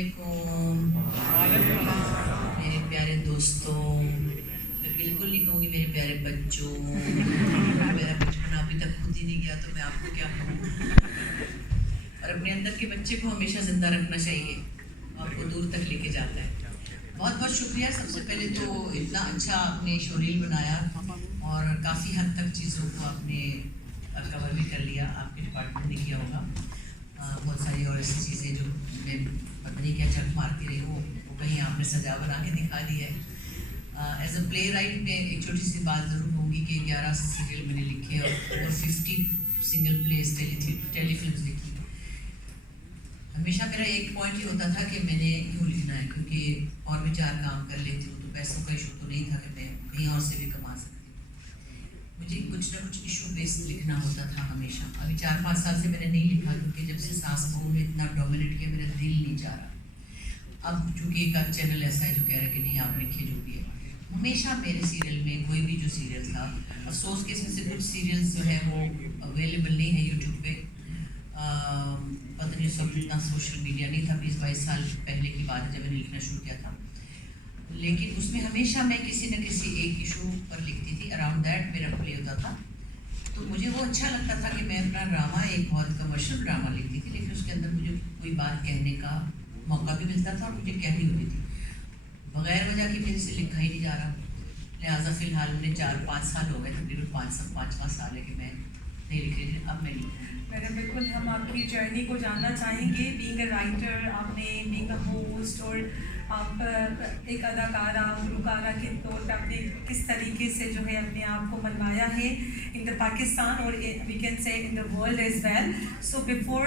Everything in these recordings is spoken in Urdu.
علیکم میرے پیارے دوستوں. میں بالکل نہیں کہوں گی میرے پیارے بچوں. میرا بچپن ابھی تک خود ہی نہیں گیا تو میں آپ کو کیا کہوں. اور اپنے اندر کے بچے کو ہمیشہ زندہ رکھنا چاہیے, آپ کو دور تک لے کے جاتا ہے. بہت بہت شکریہ. سب سے پہلے تو اتنا اچھا آپ نے شوریل بنایا اور کافی حد تک چیزوں کو آپ نے کور بھی کر لیا. آپ کے ڈپارٹمنٹ نے کیا ہوگا. بہت ساری اور ایسی چیزیں جو میں پتہ نہیں کیا چک مارتی رہی ہوں وہ کہیں آپ نے سجا بنا کے دکھا دی ہے. ایز اے پلے رائٹ میں ایک چھوٹی سی بات ضرور ہوگی کہ 11 سیریل میں نے لکھے اور 50 سنگل پلیز ٹیلی فلمز لکھی. ہمیشہ میرا ایک پوائنٹ یہ ہوتا تھا کہ میں نے کیوں لکھنا ہے, کیونکہ اور بھی 4 کام کر لیتی ہوں تو پیسوں کا ایشو تو نہیں تھا کہ میں کہیں اور سے بھی کما سکتی ہوں. مجھے کچھ نہ کچھ ایشو بیس لکھنا ہوتا تھا ہمیشہ. ابھی 4-5 سال سے میں نے نہیں لکھا کیونکہ جب سے ساس بہو نے اتنا ڈومینیٹ کیا میرا دل نہیں چاہ رہا. اب چونکہ ایک آدھ چینل ایسا ہے جو کہہ رہا ہے کہ نہیں آپ لکھے جو بھی ہے. ہمیشہ میرے سیریل میں کوئی بھی جو سیریل تھا, افسوس کے اس میں سے کچھ سیریلس جو ہے وہ اویلیبل نہیں ہے یوٹیوب پہ. پتہ نہیں اس وقت اتنا سوشل میڈیا نہیں تھا. 20-22 سال پہلے کی بات ہے جب میں نے لکھنا شروع کیا تھا. لیکن اس میں ہمیشہ میں کسی نہ کسی ایک ایشو پر لکھتی تھی. اراؤنڈ دیٹ میرا پلے ہوتا تھا. تو مجھے وہ اچھا لگتا تھا کہ میں اپنا ڈرامہ ایک بہت کمرشل ڈرامہ لکھتی تھی, لیکن اس کے اندر مجھے کوئی بات کہنے کا موقع بھی ملتا تھا اور مجھے کہنی ہوتی تھی. بغیر وجہ کی میرے سے لکھا ہی نہیں جا رہا. لہٰذا فی الحال میں 4-5 سال ہو گئے, تقریباً 5واں سال ہے کہ میں نہیں لکھ رہی. اب میں لکھ. میڈم بالکل ہم آپ کی جرنی کو جاننا چاہیں گے. بینگ اے رائٹر, آپ نے بینگ اے ہوسٹ اور آپ ایک اداکارہ گلوکارہ کے طور پہ آپ نے کس طریقے سے جو ہے اپنے آپ کو منوایا ہے ان دا پاکستان اور we can see in the world as well. So before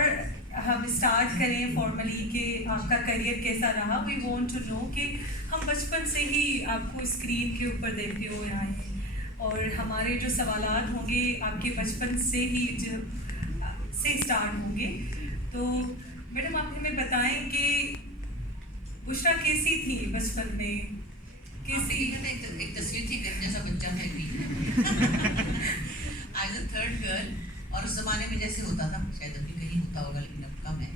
ہم اسٹارٹ کریں فارملی کہ آپ کا کریئر کیسا رہا, وی وانٹ ٹو نو کہ ہم بچپن سے ہی آپ کو اسکرین کے اوپر دیکھتے ہوئے آئے ہیں اور ہمارے جو سوالات ہوں گے آپ کے بچپن سے ہی سے اسٹارٹ ہوں گے. تو میڈم آپ ہمیں بتائیں کہ بشریٰ کیسی تھی بچپن میں, کیسی ایک تصویر تھی گھر جیسا بچہ تھا. آئی اے تھرڈ گرل, اور اس زمانے میں جیسے ہوتا تھا, شاید ابھی کہیں ہوتا ہوگا لیکن اب کم ہے,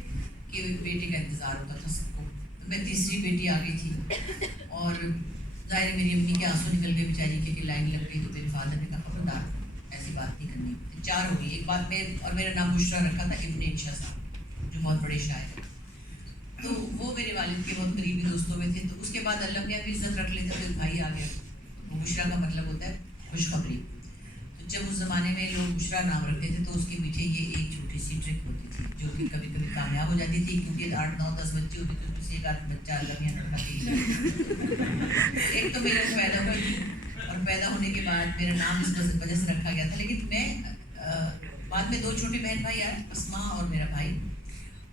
کہ بیٹی کا انتظار ہوتا تھا سب کو. میں تیسری بیٹی آ گئی تھی اور ظاہر میری امی کے آنسو نکل گئے بیچاری کے, کہ لائن لگ گئی. تو میرے فادر نے کہا خبردار ایسی بات نہیں کرنی. 4 ہو گئی. ایک بات میں, اور میرا نام بشریٰ رکھا تھا ابن انشا صاحب جو بہت بڑے شاعر ہیں. تو وہ میرے والد کے بہت قریبی دوستوں میں تھے. تو اس کے بعد اللہ میاں بھی عزت رکھ لیتے, تو ایک بھائی آ گیا. وہ بشریٰ کا مطلب ہوتا ہے خوشخبری. تو جب اس زمانے میں لوگ بشریٰ نام رکھتے تھے تو اس کے پیچھے یہ ایک چھوٹی سی ٹرک ہوتی تھی جو کہ کبھی کبھی کامیاب ہو جاتی تھی, کیونکہ 8-9-10 بچے ہوتے تھے, اس میں سے ایک آدھ بچہ اللہ میاں لڑکا تھی. ایک تو میرے پیدا ہوئی تھی, اور پیدا ہونے کے بعد میرا نام اس وجہ سے رکھا گیا تھا. لیکن میں بعد میں 2 چھوٹے بہن بھائی آئے, اسما اور میرا بھائی.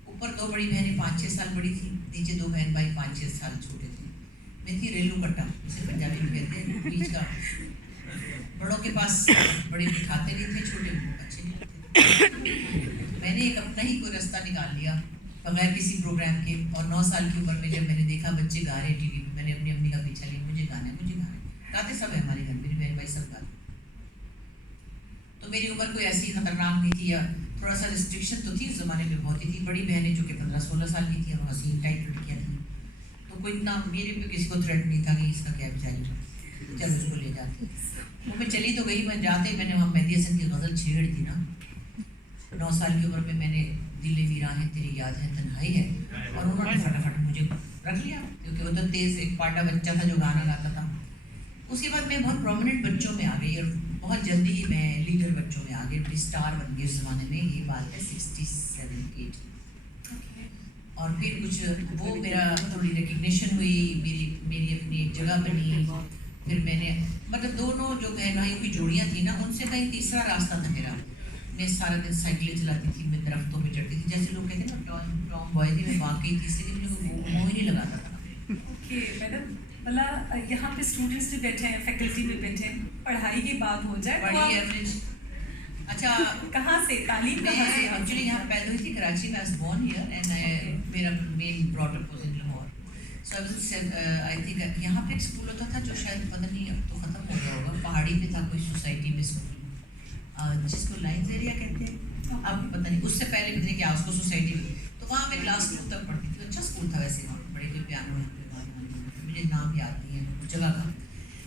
اوپر 2 بڑی بہنیں 5-6 سال بڑی تھیں, نیچے 2 بہن بھائی 5-6 سال چھوٹے تھے. میں تھی ریلو کٹا, جسے پنجابی میں کہتے ہیں, بیچ کا. بڑوں کے پاس بڑے کھاتے نہیں تھے, چھوٹے اچھے نہیں تھے. میں نے ایک اپنا ہی کوئی راستہ نکال لیا بغیر کسی پروگرام کے. اور 9 سال کی عمر میں جب میں نے دیکھا بچے گا رہے ٹی وی پہ, میں نے اپنی امی کا پیچھا لیا, مجھے گانا ہے, مجھے گانا ہے. گاتے سب ہے ہمارے گھر, میری بہن بھائی سب گاتے. تو میری عمر کوئی ایسی خطرناک نہیں تھی, یا تھوڑا سا ریسٹرکشن تو تھی اس زمانے میں بہت ہی تھی. بڑی بہنیں جو کہ 15-16 سال کی تھیں, اور حسین ٹائپ لڑکیاں تھیں. تو کوئی اتنا میرے پہ کسی کو تھریٹ نہیں تھا کہ اس کا کیا بیچاری کا, چلو اس کو لے جاتے. وہ میں چلی تو گئی. میں جاتے میں نے وہاں مہدی حسن کی غزل چھیڑ دی نا. 9 سال کی عمر میں نے دل ویراں ہے تیری یاد ہے تنہائی ہے, اور انہوں نے فٹافٹ مجھے رکھ لیا, کیونکہ وہ تو تیز ایک پاٹا بچہ تھا جو گانا گاتا تھا. اس کے بعد میں بہت پرومیننٹ بچوں میں آ گئی, اور بہت جلدی ہی میں لیڈر بچوں میں آ گئی, اسٹار بن گئی اس زمانے میں. یہ بات ہے 67-8. اور پھر کچھ وہ میرا تھوڑی ریکگنیشن ہوئی, میری اپنی ایک جگہ بنی. پھر میں نے مطلب دونوں جو بہن بھائیوں کی جوڑیاں تھیں نا, ان سے کہیں تیسرا راستہ تھا میرا. میں سارا دن سائیکلیں چلاتی تھی, میں درختوں پہ چڑھتی تھی, جیسے لوگ کہتے ہیں نا ٹام بوائے تھی. میں واقعی تھی, لیکن مجھے منہ ہی نہیں لگاتا تھا. اوکے میڈم, مطلب یہاں پہ اسٹوڈنٹس بھی بیٹھے ہیں, فیکلٹی بھی بیٹھے ہیں, پڑھائی کی بات ہو جائے بڑی ایوریج. اچھا, کہاں سے تعلیم میں ایکچولی یہاں پیدا ہوئی تھی کراچی میں. واز بورن ہیئر اینڈ میرا مین brought up was in Lahore. So I think یہاں پہ ایک اسکول ہوتا تھا جو شاید پتہ نہیں اب تو ختم ہو گیا ہوگا, پہاڑی پہ تھا کوئی سوسائٹی میں اسکول, جس کو لائنز ایریا کہتے ہیں. اب پتہ نہیں, اس سے پہلے پتہ نہیں کیا اس کو سوسائٹی میں. تو وہاں میں کلاس 2 تک پڑھتی تھی. اچھا اسکول تھا ویسے, وہاں بڑے کوئی پیانو ہے, مجھے نام یاد نہیں ہے جگہ کا.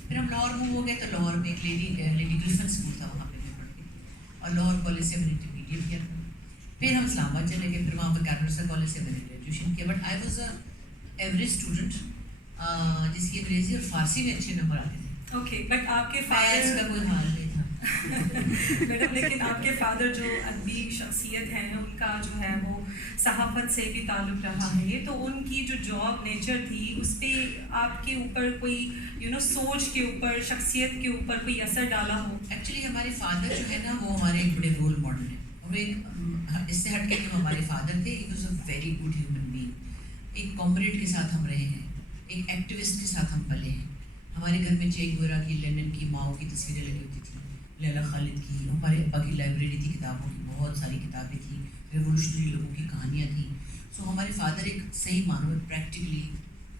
پھر ہم لاہور موو ہو گئے, تو لاہور میں ایک لیڈی گرفن اسکول تھا, وہاں پہ میں پڑھتی. اور لاہور کالج سے میں نے انٹرمیڈیٹ کیا. پھر ہم اسلام آباد چلے گئے, پھر وہاں پہ کیرنسر کالج سے میں نے گریجویشن کیا. But I was a average student, جس کی انگریزی اور فارسی میں اچھے نمبر آتے تھے. اوکے, بٹ آپ کے میتھس کا کوئی حال نہیں تھا. میڈم, لیکن آپ کے فادر جو ادبی شخصیت ہیں, ان کا جو ہے وہ صحافت سے بھی تعلق رہا ہے, تو ان کی جو جاب نیچر تھی اس پہ آپ کے اوپر کوئی سوچ کے اوپر, شخصیت کے اوپر کوئی اثر ڈالا ہو؟ ایکچولی ہمارے فادر جو ہے نا, وہ ہمارے ایک بڑے رول ماڈل ہیں. اور ایک اس سے ہٹ کے جو ہمارے فادر تھے, it was a very good human being. ایک کامریڈ کے ساتھ ہم رہے ہیں, ایک ایکٹیوسٹ کے ساتھ ہم پلے ہیں. ہمارے گھر میں چے گویرا کی, لینن کی, ماؤ کی تصویریں لگی ہوتی تھیں, لیلا خالد کی. ہمارے ابا کی لائبریری تھی کتابوں کی, بہت ساری کتابیں تھیں, ریولیوشنری لوگوں کی کہانیاں تھیں. سو ہمارے فادر ایک صحیح معنوں میں پریکٹیکلی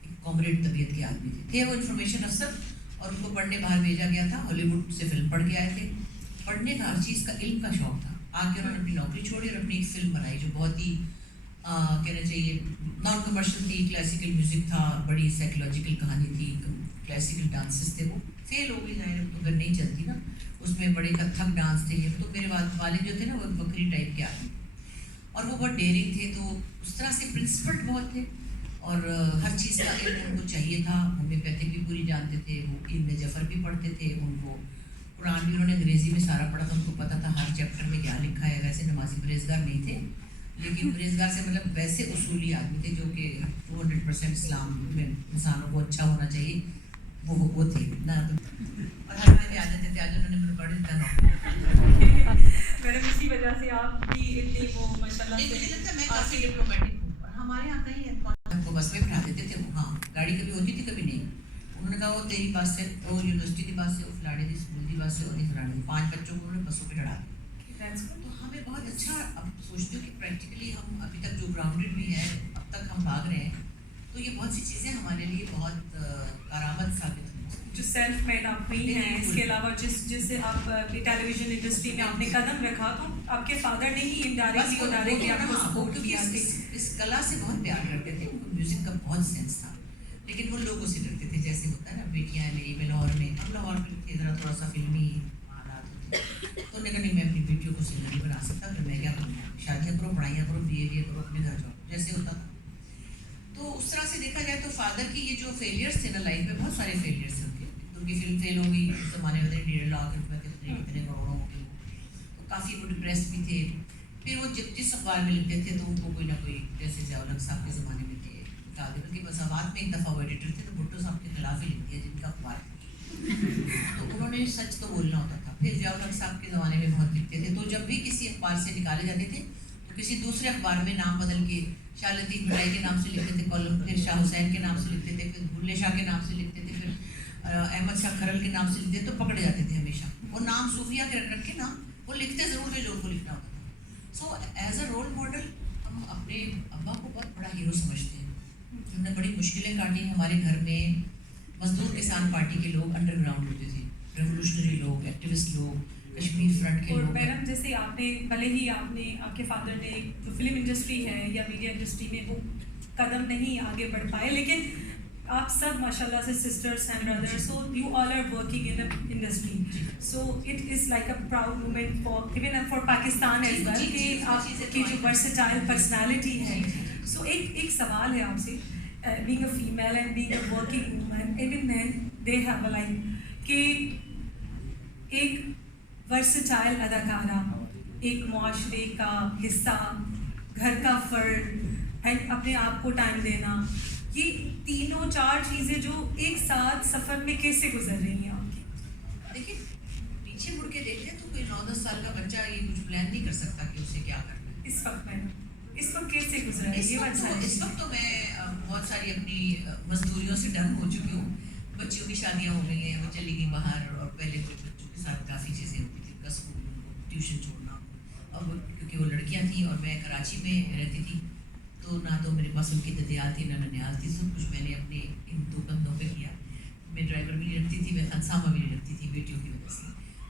ایک کامریڈ طبیعت کے آدمی تھے. وہ انفارمیشن افسر, اور ان کو پڑھنے باہر بھیجا گیا تھا. ہالی ووڈ سے فلم پڑھ کے آئے تھے. پڑھنے کا ہر چیز کا, علم کا شوق تھا. آ کے انہوں نے اپنی نوکری چھوڑی اور اپنی ایک فلم بنائی جو بہت ہی کہنا چاہیے نان کمرشل تھی. کلاسیکل میوزک تھا, بڑی سائیکولوجیکل کہانی تھی, کلاسیکل ڈانسز تھے. وہ فیل ہو گئی ظاہر, تو پھر نہیں چلتی نا. اس میں بڑے کتھک ڈانس تھے. یہ تو میرے والد جو تھے نا, وہ بکری ٹائپ کے آدمی, اور وہ بہت ڈیرنگ تھے. تو اس طرح سے پرنسپل بہت تھے, اور ہر چیز کا علم ان کو چاہیے تھا. ہومیوپیتھک بھی پوری جانتے تھے. وہ ابن جعفر بھی پڑھتے تھے. ان کو قرآن بھی انہوں نے انگریزی میں سارا پڑھا تھا. ان کو پتہ تھا ہر چیپٹر میں کیا لکھا ہے. ویسے نمازی پرہیزگار نہیں تھے, لیکن پرہیزگار سے مطلب ویسے اصولی آدمی تھے, جو کہ 200% اسلام میں انسانوں کو اچھا ہونا چاہیے, وہ تھے نا. اور ہر مہینے آ جاتے تھے. آج انہوں نے مجھے پڑھ دیتا نا. میڈم, اسی وجہ سے آپ بھی اتنی وہ ماشاء اللہ مجھے لگتا ہے میں کافی ڈپلومیٹک ہوں. اور ہمارے یہاں کہیں ہم کو بس میں بٹھا دیتے تھے. ہاں, گاڑی کبھی ہوتی تھی کبھی نہیں. انہوں نے کہا وہ تیری بس سے, وہ یونیورسٹی کی بس سے, وہ فلانے کی اسکول کی بس سے, اور نہیں فلانے 5 بچوں کو انہوں نے بسوں پہ چڑھا دیا. تو ہمیں بہت اچھا, اب سوچتے ہو کہ پریکٹیکلی ہم ابھی تک جو گراؤنڈڈ بھی ہے, اب تک ہم بھاگ رہے ہیں, تو یہ بہت سی چیزیں ہمارے لیے بہت کارآمد ثابت ہوئی. جو سیلف میڈ آپ ہوئی ہیں, اس کے علاوہ جس سے آپ ٹیلی ویژن انڈسٹری میں آپ نے قدم رکھا, تو آپ کے فادر نے ہی انڈائریکٹلی آپ کو سپورٹ کیا. اس کلا سے بہت پیار کرتے تھے. ان کو میوزک کا بہت سینس تھا, لیکن وہ لوگوں سے ڈرتے تھے. جیسے ہوتا ہے نا, بیٹیاں ہیں میری, میں لاہور میں, ہم لاہور میں تھے, ذرا تھوڑا سا فلمی حالات ہوتے. تو انہوں نے کہا نہیں, میں اپنی بیٹیوں کو سنگر نہیں بنا سکتا. پھر میں کیا کروں, شادیاں کرو, پڑھائیاں کرو, BA کرو, اپنے گھر جاؤ, جیسے ہوتا تھا. تو اس طرح سے دیکھا جائے تو فادر کی یہ جو فیلئرس تھے نا لائف میں, بہت سارے فیلئرس تھے. ان کی فلم فیل ہو گئی, اس زمانے میں 1.5 لاکھ روپے کتنے کروڑوں ہو گئے. تو کافی وہ ڈپریس بھی تھے. پھر وہ جس اخبار میں لکھتے تھے تو ان کو کوئی نہ کوئی, جیسے ضیاء الحق صاحب کے زمانے میں تھے, ان کے مساوات میں ایک دفعہ وہ ایڈیٹر تھے, تو بھٹو صاحب کے خلاف ہی لکھ دیا جن کا اخبار تھا. تو انہوں نے سچ تو بولنا ہوتا تھا. پھر ضیاء الحق صاحب کے زمانے میں بہت لکھتے تھے. تو جب بھی کسی اخبار سے نکالے جاتے تھے تو کسی دوسرے اخبار میں نام بدل کے شاہ لطیف بھٹائی کے نام سے لکھتے تھے کالم, پھر شاہ حسین کے نام سے لکھتے تھے, پھر بھلے شاہ کے نام سے لکھتے تھے, پھر احمد شاہ کھرل کے نام سے لکھتے. تو پکڑے جاتے تھے ہمیشہ. وہ نام صوفیہ کے رکھ کے نام وہ لکھتے ضرور تھے جو ان کو لکھنا ہوتا تھا. So as a role model ہم اپنے ابا کو بہت بڑا ہیرو سمجھتے ہیں. ہم نے بڑی مشکلیں کاٹی. ہمارے گھر میں مزدور کسان پارٹی کے لوگ انڈر گراؤنڈ ہوتے تھے, ریولیوشنری لوگ, ایکٹیوسٹ لوگ, کشمیر فرنٹ کے اور لوگ. میڈم, جیسے آپ نے بھلے ہی آپ کے فادر نے جو فلم انڈسٹری ہے یا میڈیا انڈسٹری میں وہ قدم نہیں آگے بڑھ پائے, لیکن آپ سب ماشاء اللہ سے sisters and brothers, so you all are working in industry. So it is like a proud moment for even for Pakistan as well, کہ آپ کی جو ورسٹائل پرسنالٹی ہے. سو ایک سوال ہے آپ سے, being a female and being a working woman, even men they have a like کہ ایک ورسٹائل اداکارہ, ایک معاشرے کا حصہ, گھر کا فرد, اینڈ اپنے آپ کو ٹائم دینا, یہ 3-4 چیزیں جو ایک ساتھ سفر میں کیسے گزر رہی ہیں آپ کی؟ دیکھیں, پیچھے مڑ کے دیکھیں تو کوئی 9-10 سال کا بچہ یہ کچھ پلان نہیں کر سکتا کہ اسے کیا کرنا ہے. اس وقت میں اس وقت کیسے گزرا ہے یہ بات؟ اس وقت تو میں بہت ساری اپنی مزدوریوں سے ڈن ہو چکی ہوں. بچیوں کی شادیاں ہو گئی ہیں, وہ چلی گئی باہر, اور پہلے کچھ بچوں کے ساتھ کافی چیزیں ہوتی تھیں, اسکول, ٹیوشن چھوڑنا. اب کیونکہ وہ لڑکیاں تھیں اور میں کراچی میں رہتی تھی, تو نہ تو میرے پاس ان کی ددیال تھی نہ ننیال تھی. سب کچھ میں نے اپنے ان 2 بندوں پہ کیا. میں ڈرائیور بھی نہیں رکھتی تھی, میں خنسامہ بھی نہیں رکھتی تھی بیٹیوں کی وجہ سے.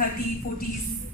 30-40s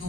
2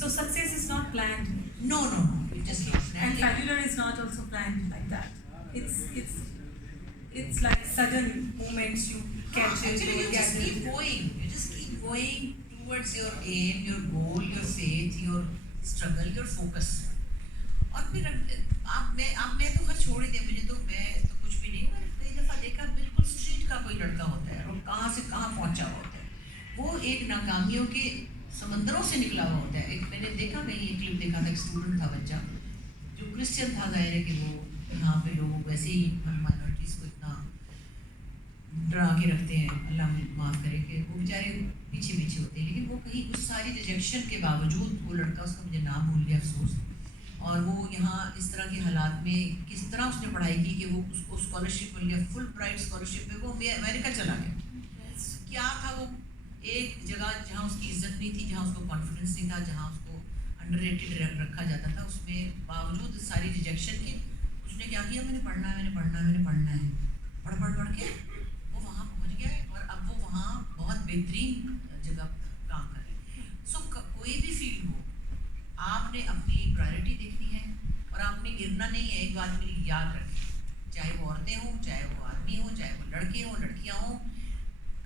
So success is not planned. No, it just looks And failure is not also planned like that. It's like sudden moments you catch it. Actually, you get just it. keep going. You just keep going towards your aim, your goal, your faith, your struggle, your focus. اور پھر آپ میں تو خیر چھوڑ ہی دیں, مجھے تو میں تو کچھ بھی نہیں ہوں. میں نے کئی دفعہ دیکھا بالکل اسٹریٹ کا کوئی لڑکا ہوتا ہے اور کہاں سے کہاں پہنچا ہوا ہوتا ہے, وہ ایک ناکامیوں کے سمندروں سے نکلا ہوا ہوتا ہے. ایک میں نے دیکھا, کہیں ایک کلپ دیکھا تھا, ایک اسٹوڈنٹ تھا بچہ جو کرسچن تھا. ظاہر ہے کہ وہ یہاں پہ لوگ ویسے ہی مائنورٹیز کو اتنا ڈرا کے رکھتے ہیں, اللہ معاف کرے, کہ وہ بیچارے پیچھے پیچھے ہوتے ہیں. لیکن وہ کہیں اس ساری ریجیکشن کے باوجود, وہ لڑکا, اس کا مجھے نام بھول گیا افسوس, اور وہ یہاں اس طرح کے حالات میں کس طرح اس نے پڑھائی کی کہ وہ اس کو اسکالرشپ مل گیا, فل برائٹ اسکالرشپ پہ وہ امریکہ چلا گیا. کیا تھا وہ, ایک جگہ جہاں اس کی عزت نہیں تھی, جہاں اس کو کانفیڈنس نہیں تھا, جہاں اس کو انڈر ریٹڈ رکھا جاتا تھا, اس میں باوجود ساری ریجیکشن کے اس نے کیا کیا, میں نے پڑھنا ہے, میں نے پڑھنا ہے, میں نے پڑھنا ہے, پڑھ کے وہ وہاں پہنچ گیا ہے, اور اب وہ وہاں بہت بہترین جگہ کام کر رہے ہیں. سو کوئی بھی فیلڈ ہو, آپ نے اپنی پرائرٹی دیکھنی ہے, اور آپ نے گرنا نہیں ہے. ایک بات میری یاد رکھیں, چاہے وہ عورتیں ہوں, چاہے وہ آدمی ہوں, چاہے وہ لڑکے ہوں, لڑکیاں ہوں,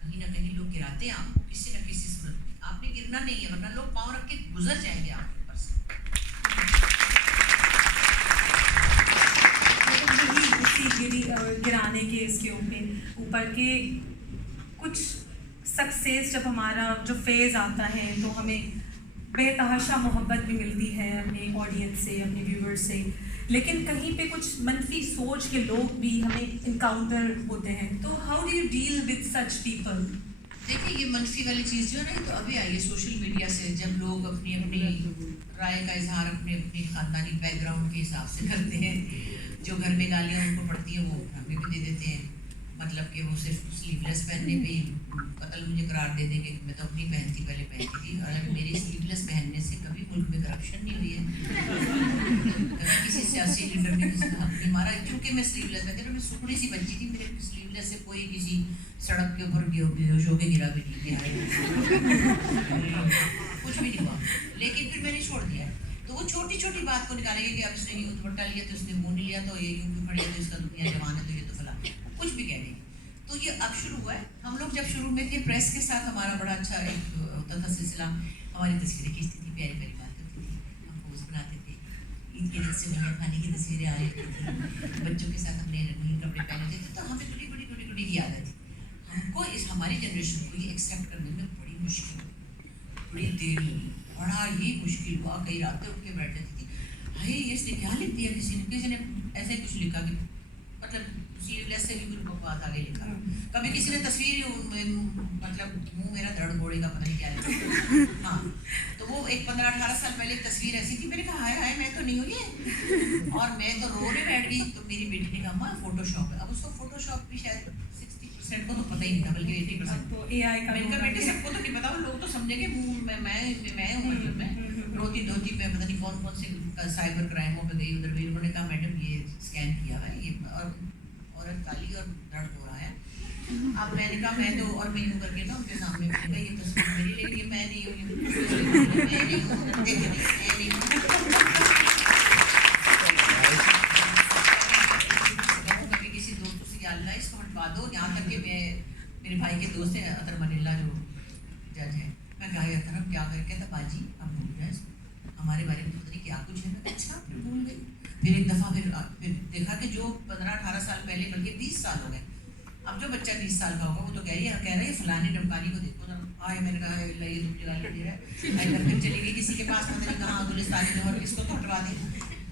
کہیں نہ کہیں لوگ گراتے ہیں آپ کو کسی نہ کسی صورت میں. آپ نے گرنا نہیں ہے, ورنہ لوگ پاؤں رکھ کے گزر جائیں گے آپ کے اوپر سے. گرانے کے اس کے اوپر کے کچھ سکسیس, جب ہمارا جو فیز آتا ہے تو ہمیں بے تحاشا محبت بھی ملتی ہے اپنے آڈینس سے, اپنے ویورز سے, لیکن کہیں پہ کچھ منفی سوچ کے لوگ بھی ہمیں انکاؤنٹر ہوتے ہیں. تو how do you deal with such people? دیکھیے, یہ منفی والی چیز جو ہے نا, تو ابھی آئی ہے سوشل میڈیا سے, جب لوگ اپنی اپنی رائے کا اظہار اپنے اپنی خاندانی بیک گراؤنڈ کے حساب سے کرتے ہیں. جو گھر میں گالیاں ان کو پڑتی ہیں وہ ہمیں بھی دے دیتے ہیں, مطلب کہ وہ صرف سلیو لیس پہننے پہ ہی قتل مجھے قرار دے دیں گے. میں تو اپنی پہنتی, پہلے پہنتی تھی, اور میری سلیو لیس پہننے سے کبھی ملک میں کرپشن نہیں ہوئی ہے, کبھی کسی سیاسی لیڈر نے کسی کا حق نہیں مارا. کیونکہ میں سلیو لیس پہنتی, میں سکڑی سی بچی تھی, میرے سلیو لیس سے کوئی کسی سڑک کے اوپر ہو کے گرا بھی نہیں, کچھ بھی نہیں ہوا. لیکن پھر میں نے چھوڑ دیا. تو وہ چھوٹی چھوٹی بات کو نکالیں گے کہ اب اس نے دوپٹہ لیا تو اس نے وہ نہیں لیا, تو یہ کیوں کھڑی ہے, تو اس کا دنیا جوان ہے, تو یہ تو فلاں, کچھ بھی کہہ دیں گے. تو یہ اب شروع ہوا ہے. ہم لوگ جب شروع میں تھے, پریس کے ساتھ ہمارا بڑا اچھا ایک ہوتا تھا سلسلہ, ہماری تصویریں کھینچتی تھی, پیاری پیاری بات کرتی تھی, ہم پوز بناتے تھے, عید کے دن سے میاں خانے کی تصویریں آ رہی تھیں, بچوں کے ساتھ ہم نے رنگین کپڑے پہنے تھے. تو ہمیں بڑی بڑی بڑی بڑی کی عادت تھی. ہم کو ہماری جنریشن کو یہ ایکسیپٹ کرنے میں بڑی مشکل ہوئی, بڑی دیر لگی, بڑا ہی مشکل ہوا. کئی راتیں اٹھ کے بیٹھ جاتی تھی, بھائی اس نے کیا لکھ دیا, کسی نے ایسے کچھ لکھا کہ مطلب سلیو لیس سے بھی کچھ بکواس آگے لکھا. کبھی کسی نے تصویر, مطلب منہ میرا دڑ گھوڑے کا پتہ نہیں کیا لکھا. ہاں, تو وہ ایک 15-18 سال پہلے ایک تصویر ایسی تھی, میں نے کہا ہائے ہائے میں تو نہیں ہوں یہ, اور میں تو رونے بیٹھ گئی. تو میری بیٹی نے کہا ماں فوٹو شاپ ہے. اب اس کو فوٹو شاپ بھی شاید 60% کو تو پتہ ہی نہیں تھا, بلکہ 80%. تو اے آئی کا, میں نے کہا بیٹے سب کو تو نہیں پتا, لوگ تو سمجھیں گے میں ہوں, مطلب میں روتی دھوتی پہ پتہ نہیں کون کون سے سائبر کرائموں پہ گئی, ادھر گئی. انہوں نے کہا میڈم یہ اسکین کیا ہوا ہے, یہ اور عورت کالی اور درد ہو رہا ہے. اب میں نے کہا میں تو, اور میں یوں کر کے نا ان کے سامنے میں نے کہا یہ تصویر میری, لیکن یہ میں نہیں ہوں. کبھی کسی دوستوں سے اللہ اس کو ہٹوا دو, یہاں تک کہ میرے بھائی کے دوست ہیں اطہر منیلا جو جج ہے, میں کہا اطہر ہم کیا کریں, کہتا باجی ہم بھول جائیں, ہمارے بارے میں پتہ نہیں کیا کچھ ہے. میں اچھا بھول گئی. پھر ایک دفعہ پھر دیکھا کہ جو 15-18 سال پہلے, بلکہ 20 سال ہو گئے, اب جو بچہ 20 سال کا ہوگا وہ تو کہہ رہا ہے فلانے ڈمکانی کو دیکھو نا, آئے میں نے کہا اللہ یہ تم جگہ دے رہا ہے. پھر چلی گئی کسی کے پاس, پتہ نہیں کہاں گلستانی میں, اور اس کو تو ہٹوا دیں.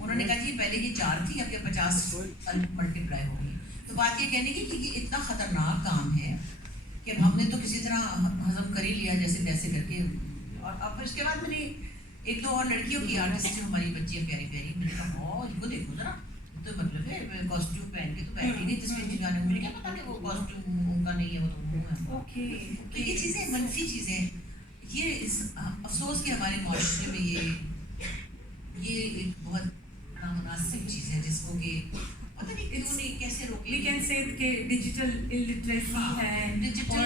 انہوں نے کہا جی پہلے یہ 4 تھی, اب یہ 50 ملٹیپلائی ہو گئی. تو بات یہ کہنے کی کہ یہ اتنا خطرناک کام ہے کہ اب ہم نے تو کسی طرح ہضم کر ہی لیا جیسے تیسے کر کے. اور اب اس کے بعد میں نے ایک دو اور لڑکیوں کی آرٹسٹ جو ہماری بچیاں پیاری پیاری, میں نے کہا ان کو دیکھو ذرا, تو مطلب ہے کاسٹیوم پہن کے تو بیٹھی نہیں تصویر کھینچوانے, مجھے کیا پتا کہ وہ کاسٹیوم ان کا نہیں ہے, وہ تو ہے. تو یہ چیزیں منفی چیزیں, یہ افسوس کہ ہمارے معاشرے میں یہ ایک بہت نامناسب چیز ہے جس کو کہ پتہ نہیں کیوں نہیں کیسے روکیں. وی کین سے کہ ڈیجیٹل الٹریسی ہے, ڈیجیٹل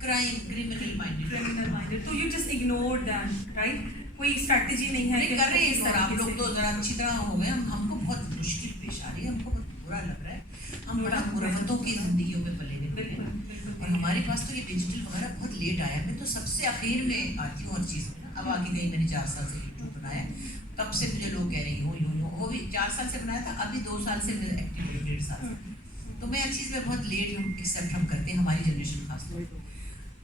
کرائم, کرمنل مائنڈڈ. تو you just ignore that, right? کوئی اسٹریٹجی نہیں ہے کر رہے ہیں. اور آپ لوگ تو ذرا اچھی طرح ہو گئے, ہم کو بہت مشکل پیش آ رہی ہے, ہم کو بہت برا لگ رہا ہے. ہم بڑا مروتوں کی زندگیوں پہ پلے ہوئے اور ہمارے پاس تو یہ ڈیجیٹل وغیرہ بہت لیٹ آیا. میں تو سب سے آخر میں آتی ہوں ہر چیز میں. اب آگے گئی میں نے 4 سال سے یوٹیوب بنایا, تب سے مجھے لوگ کہہ رہے ہیں یوں وہ بھی 4 سال سے بنایا تھا, ابھی 2 سال سے میرا ایکٹیو 1.5 سال سے. تو میں ہر چیز میں بہت لیٹ ہم ایکسیپٹ ہم کرتے ہیں, ہماری جنریشن خاص طور پہ.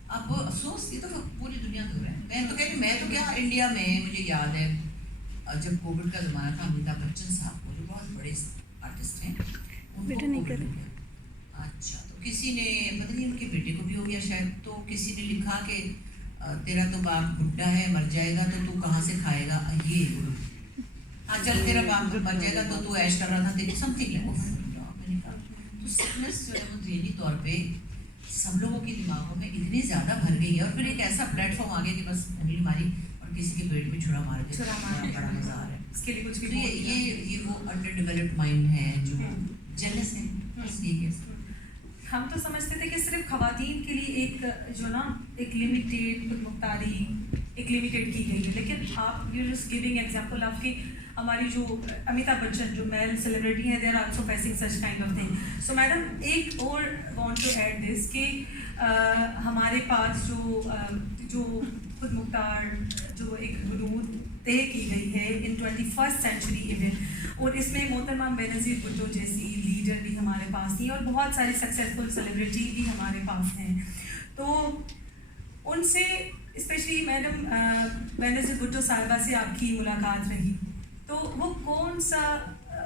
اب افسوس یہ تو پوری دنیا میں ہو رہا ہے. میں تو کہہ رہی ہوں, میں تو کیا انڈیا میں مجھے یاد ہے جب کووڈ کا زمانہ تھا, امیتابھ بچن صاحب کو جو بہت بڑے آرٹسٹ ہیں ان کو کووڈ ہو گیا. اچھا, تو کسی نے پتہ نہیں ان کے بیٹے کو بھی ہو گیا شاید, تو کسی نے لکھا کہ تیرا تو باپ بڈھا ہے مر جائے گا تو کہاں سے کھائے گا یہ, ہاں چل تیرا باپ مر جائے گا تو ایش کر رہا تھا تیری سم تھنگ. میں نے کہا تو سکنس جو ہے وہ ذہنی طور پہ سب لوگوں کے دماغوں میں اتنی زیادہ بھر گئی ہے, اور پھر ایک ایسا پلیٹ فارم آ گیا کہ بس انگلی ماری اور کسی کے پیٹ میں چھڑا مار دے, بڑا مزہ آ رہا ہے. اس کے لیے کچھ بھی یہ وہ انڈر ڈیولپڈ مائنڈ ہے جو جیلس ہے. ہم تو سمجھتے تھے کہ صرف خواتین کے لیے ایک جو نا ایک لمیٹیڈ خود مختاری ایک لمیٹیڈ کی گئی ہے, لیکن آپ you just giving example of کہ ہماری جو امیتابھ بچن جو میل سیلیبریٹی ہیں, they are also facing such kind of thing. So madam ایک اور وانٹ ٹو ایڈ دس کہ ہمارے پاس جو خود مختار جو ایک حدود طے کی گئی ہے ان 21st سینچری ایون, اور اس میں محترمہ بینظیر بھٹو جیسی لیڈر بھی ہمارے پاس تھی اور بہت ساری سکسیزفل سیلیبریٹی بھی ہمارے پاس ہیں. تو ان سے اسپیشلی میڈم بینظیر بھٹو صاحبہ سے آپ کی ملاقات رہی, تو وہ کون سا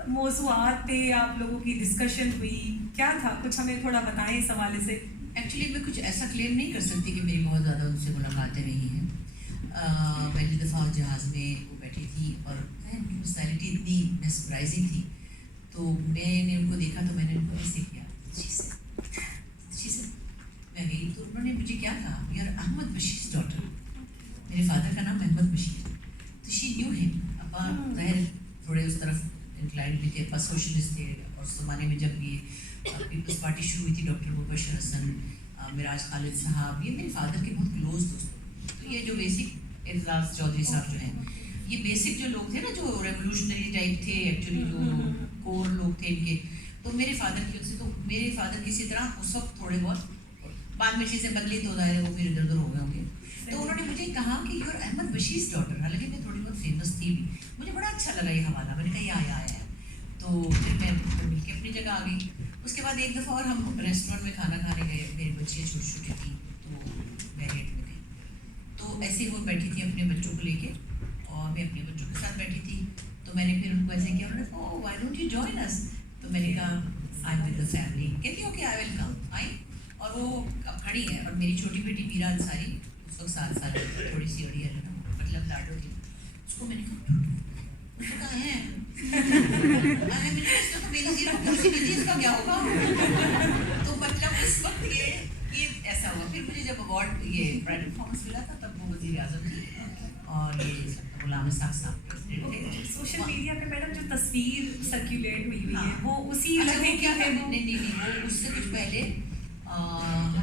موضوعات پہ آپ لوگوں کی ڈسکشن ہوئی, کیا تھا, کچھ ہمیں تھوڑا بتائیں اس حوالے سے. ایکچولی میں کچھ ایسا کلیم نہیں کر سکتی کہ میری بہت زیادہ ان سے ملاقاتیں نہیں ہیں. پہلی دفعہ جہاز میں وہ بیٹھی تھی اور ان کی پرسنالٹی اتنی میسپرائزنگ تھی, تو میں نے ان کو دیکھا تو میں نے ان کو ایسے کیا میں گئی, تو انہوں نے مجھے کیا کہا, یو آر احمد بشیر's ڈاٹر. میرے فادر کا نام احمد بشیر, تو شی نیو ہم. ابا ظاہر تھوڑے اس طرف انکلائنڈ بھی تھے, ابا سوشلسٹ تھے, اور اس زمانے میں جب یہ پیپلز پارٹی شروع ہوئی تھی, ڈاکٹر مبشر حسن, مراج خالد صاحب, یہ میرے فادر کے بہت کلوز دوست. تو یہ جو بیسک اعزاز چودھری صاحب جو ہیں, یہ بیسک جو لوگ تھے نا جو ریولیوشنری ٹائپ تھے ایکچولی, جو کور لوگ تھے ان کے, تو میرے فادر کی ان سے, تو میرے فادر کسی طرح اس وقت تھوڑے بہت, بعد میں چیزیں بدلی تو ظاہر وہ پھر ادھر ادھر ہو گئے ہوں گے. تو انہوں نے مجھے کہا کہ یو آر احمد بشیر's ڈاٹر, حالانکہ میں تھوڑی بہت فیمس تھی بھی. مجھے بڑا اچھا لگا یہ حوالہ, میں نے کہا یہ آیا ہے. تو پھر میں مل کے اپنی جگہ آ گئی. اس کے بعد ایک دفعہ اور ہم ریسٹورینٹ میں کھانا کھانے گئے, میری بچیاں چھوٹی چھوٹی تھیں تو میں ریٹ میں گئی, تو ایسے ہی وہ بیٹھی تھی اپنے بچوں کو لے کے, اور میں اپنے بچوں کے ساتھ بیٹھی تھی. تو میں نے پھر ان کو ایسے کیا, انہوں نے کہا اوہ وائی ڈونٹ یو جوائن اس. تو میں نے کہا I am with the family. کہتی اوکے آئی ول کم. آئی, اور وہ اب کھڑی ہے, اور میری چھوٹی بیٹی میرا انصاری اس وقت 7 سال کی, تھوڑی سی بڑی ہے نا, مطلب لاڈو تھی. اس کو میں نے کہا اس کو کہا ہے اس کا کیا ہوگا. تو مطلب اس وقت یہ ایسا ہوا. پھر مجھے جب اوارڈ یہ پرائڈ پرفارمنس ملا تھا, تب وہ وزیر اعظم تھی, اور یہ غلام اسحاق صاحب سوشل میڈیا پہ میڈم جو تصویر سرکولیٹ ہوئی ہے وہ اسی لگے کیا ہے. نہیں وہ اس سے کچھ پہلے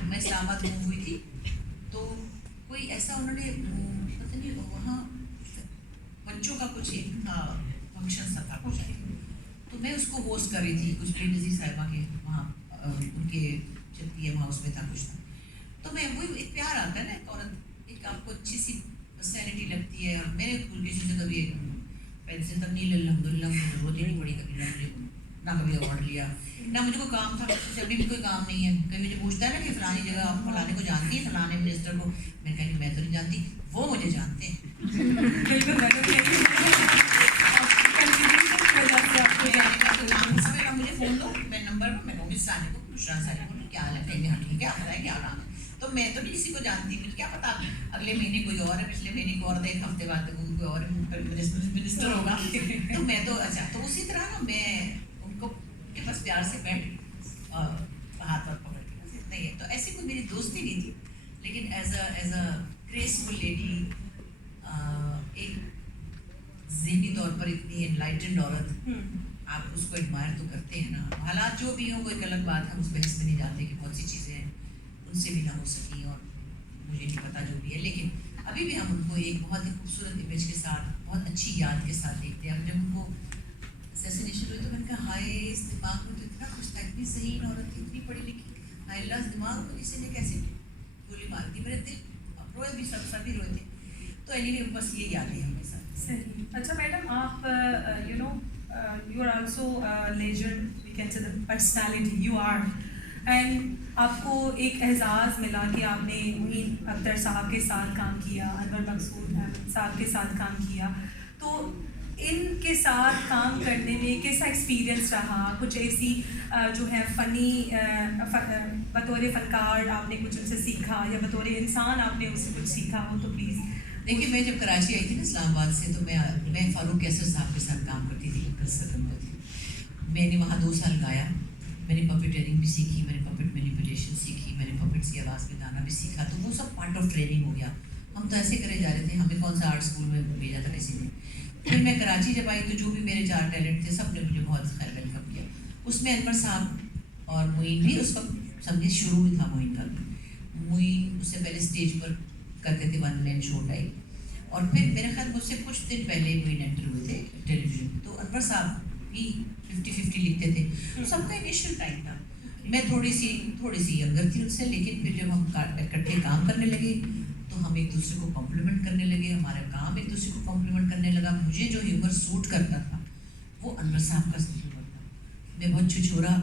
میں اسلام آباد موو ہوئی تھی, تو کوئی ایسا انہوں نے پتہ نہیں وہاں بچوں کا کچھ ایک فنکشن تھا کچھ, تو میں اس کو ہوسٹ کر رہی تھی. کچھ بے نظیر صاحبہ کے وہاں ان کے پی ایم ہاؤس میں تھا کچھ تھا. تو میں وہی ایک پیار آتا ہے نا, ایک عورت, ایک آپ کو اچھی سی پرسنالٹی لگتی ہے. اور میرے اسکول کے سے کبھی ایک پینسل تک نہیں, الحمد للہ مجھے ضرورت ہی نہیں پڑی کبھی, نہ کبھی اوارڈ لیا, نہ مجھے کوئی کام تھا. ابھی بھی کوئی کام نہیں ہے. کبھی مجھے پوچھتا ہے نا کہ فلانی جگہ آپ فلانے کو جانتی ہیں, فلانے منسٹر کو, میں کہیں میں تو نہیں جانتی, وہ مجھے جانتے ہیں. مجھے فون دو, میں نمبر میں کہوں گی سانی کو, نشران سانی کو, کیا حال ہے, کہیں ہاں ٹھیک ہے, آپ بتائیں کیا کام ہے. تو میں تو نہیں کسی کو جانتی, مجھے کیا پتا اگلے مہینے کوئی اور ہے, پچھلے مہینے کو اور, ایک ہفتے بعد کوئی اور منسٹر ہوگا. تو میں تو اچھا, تو اسی طرح نا میں ان کو کے بس پیار سے بیٹھ ہاتھ اور پکڑ کے اتنا ہی ہے. تو ایسی کوئی میری دوستی نہیں تھی, لیکن ایز اے گریسفل لیڈی, ایک ذہنی طور پر اتنی انلائٹنڈ عورت, آپ اس کو ایڈمائر تو کرتے ہیں نا. حالات جو بھی ہوں وہ ایک الگ بات ہے, اس بحث میں نہیں جاتے کہ بہت سی چیزیں ان سے بھی نہ ہو سکیں, اور مجھے نہیں پتا جو بھی ہے, لیکن ابھی بھی ہم ان کو ایک بہت ہی خوبصورت امیج کے ساتھ, بہت اچھی یاد کے ساتھ دیکھتے ہیں. اب جب ان کو اسیسینیشن ہوئی تو میں نے کہا ہائے, اس دماغ میں تو اتنا کچھ تھا, اتنی ذہین عورت تھی, اتنی پڑھی لکھی, اللہ دماغ کو کسی نے کیسے گولی مار دی, میرے دل روئے بھی, سبھی روئے تھے. تو اینی وے بس یہ یاد ہے ہمیں ساتھ. صحیح. اچھا میڈم, آپ you are also legend, we can say the personality you are, and آپ کو ایک اعزاز ملا کہ آپ نے معین اختر صاحب کے ساتھ کام کیا, انور مقصود صاحب کے ساتھ کام کیا. تو ان کے ساتھ کام کرنے میں کیسا ایکسپیرئنس رہا؟ کچھ ایسی جو ہے فنی بطور فنکار آپ نے کچھ ان سے سیکھا, یا بطور انسان آپ نے اس سے کچھ سیکھا ہو تو پلیز. دیکھیے, میں جب کراچی آئی تھی نا اسلام آباد سے, تو میں فاروق کیسر صاحب کے ساتھ کام کرتی تھی کلسٹر میں تھی. میں نے وہاں 2 سال گایا, میں نے پپیٹرنگ بھی سیکھی, میں نے پپٹ مینیپولیشن سیکھی, میں نے پپٹس کی آواز میں گانا بھی سیکھا. تو وہ سب پارٹ آف ٹریننگ ہو گیا. ہم تو ایسے کرے جا رہے تھے, ہمیں کون سا آرٹ اسکول میں بھیجا تھا کسی نے. پھر میں کراچی جب آئی تو جو بھی میرے 4 ٹیلنٹ تھے سب نے مجھے بہت خیر ویلکم کیا. اس میں انور صاحب اور معین بھی, اس وقت سمجھے شروع میں تھا معین کا. معین اس سے پہلے اسٹیج پر کرتے تھے 1 مین شو ٹائپ, اور پھر میرے خیال مجھ سے کچھ دن پہلے معین انٹر ہوئے تھے ٹیلی ویژن. تو انور صاحب بھی 50-50 لکھتے تھے. سب کا انیشیل ٹائم تھا. میں تھوڑی سی ینگر تھی ان سے, لیکن پھر جب ہم اکٹھے کام کرنے لگے تو ہم ایک دوسرے کو کمپلیمنٹ کرنے لگے, ہمارا کام ایک دوسرے کو کمپلیمنٹ کرنے لگا. مجھے جو ہیومر سوٹ کرتا تھا وہ انور صاحب کا ہیومر تھا. میں بہت چھچورا